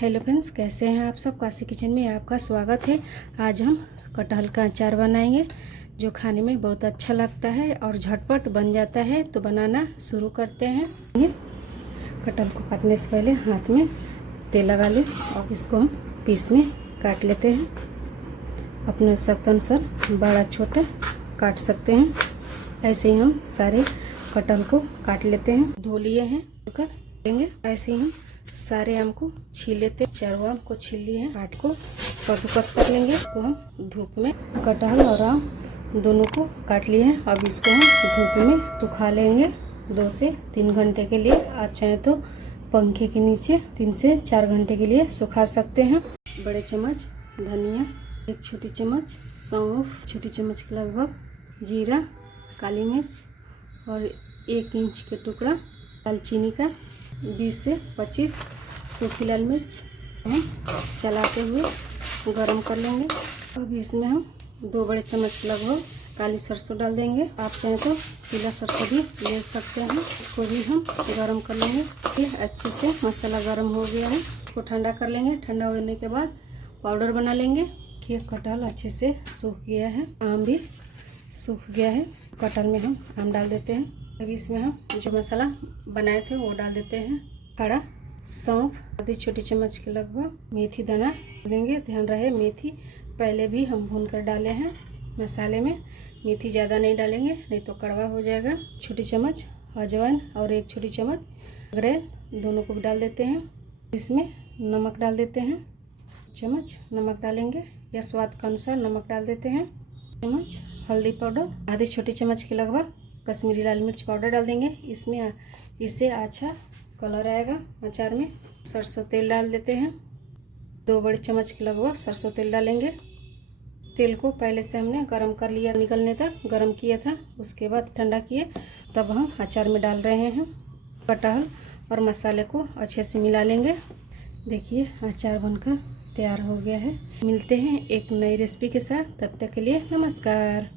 Hello friends, कैसे हैं आप सब। काशी किचन में आपका स्वागत है। आज हम कटहल का अचार बनाएंगे जो खाने में बहुत अच्छा लगता है और झटपट बन जाता है। तो बनाना शुरू करते हैं। कटहल को काटने से पहले हाथ में तेल लगा लें और इसको हम पीस में काट लेते हैं। अपने आवश्यकता अनुसार बड़ा छोटा काट सकते हैं। ऐसे ही हम सारे कटहल को काट लेते हैं। धो लिए हैं, लेंगे। ऐसे ही हम सारे आम को छील लेते हैं। चारों आम को छील लिए हैं। काट को कद्दूकस कर लेंगे। इसको हम धूप में, कटहल और आम दोनों को काट लिए हैं। अब इसको हम धूप में सुखा लेंगे 2 से 3 घंटे के लिए। आप चाहे तो पंखे के नीचे 3 से 4 घंटे के लिए सुखा सकते हैं। बड़े चम्मच धनिया, 1 छोटी चम्मच सौंफ, छोटी चम्मच के लगभग जीरा, काली मिर्च और 1 इंच के टुकड़ा दालचीनी का, 20 से 25 सूखी लाल मिर्च हम चलाते हुए गरम कर लेंगे। अब इसमें हम 2 बड़े चम्मच के लगभग काली सरसों डाल देंगे। आप चाहें तो पीला सरसों भी ले सकते हैं। इसको भी हम गरम कर लेंगे। ये अच्छे से मसाला गरम हो गया है। इसको ठंडा कर लेंगे। ठंडा होने के बाद पाउडर बना लेंगे। कि कटहल अच्छे से सूख गया है, आम भी सूख गया है। कटहल में हम आम डाल देते हैं। अभी इसमें हम जो मसाला बनाए थे वो डाल देते हैं। खड़ा सौंफ, आधी छोटी चम्मच के लगभग मेथी दाना देंगे। ध्यान रहे मेथी पहले भी हम भून कर डाले हैं मसाले में। मेथी ज़्यादा नहीं डालेंगे, नहीं तो कड़वा हो जाएगा। छोटी चम्मच अजवाइन और 1 छोटी चम्मच ग्रेल, दोनों को भी डाल देते हैं। इसमें नमक डाल देते हैं। चम्मच नमक डालेंगे या स्वाद के अनुसार नमक डाल देते हैं। चम्मच हल्दी पाउडर, आधी छोटी चम्मच के लगभग कश्मीरी लाल मिर्च पाउडर डाल देंगे। इससे अच्छा कलर आएगा अचार में। सरसों तेल डाल देते हैं। 2 बड़े चम्मच के लगभग सरसों तेल डालेंगे। तेल को पहले से हमने गरम कर लिया, निकलने तक गरम किया था। उसके बाद ठंडा किए, तब हम अचार में डाल रहे हैं। कटहल और मसाले को अच्छे से मिला लेंगे। देखिए अचार बनकर तैयार हो गया है। मिलते हैं एक नई रेसिपी के साथ। तब तक के लिए नमस्कार।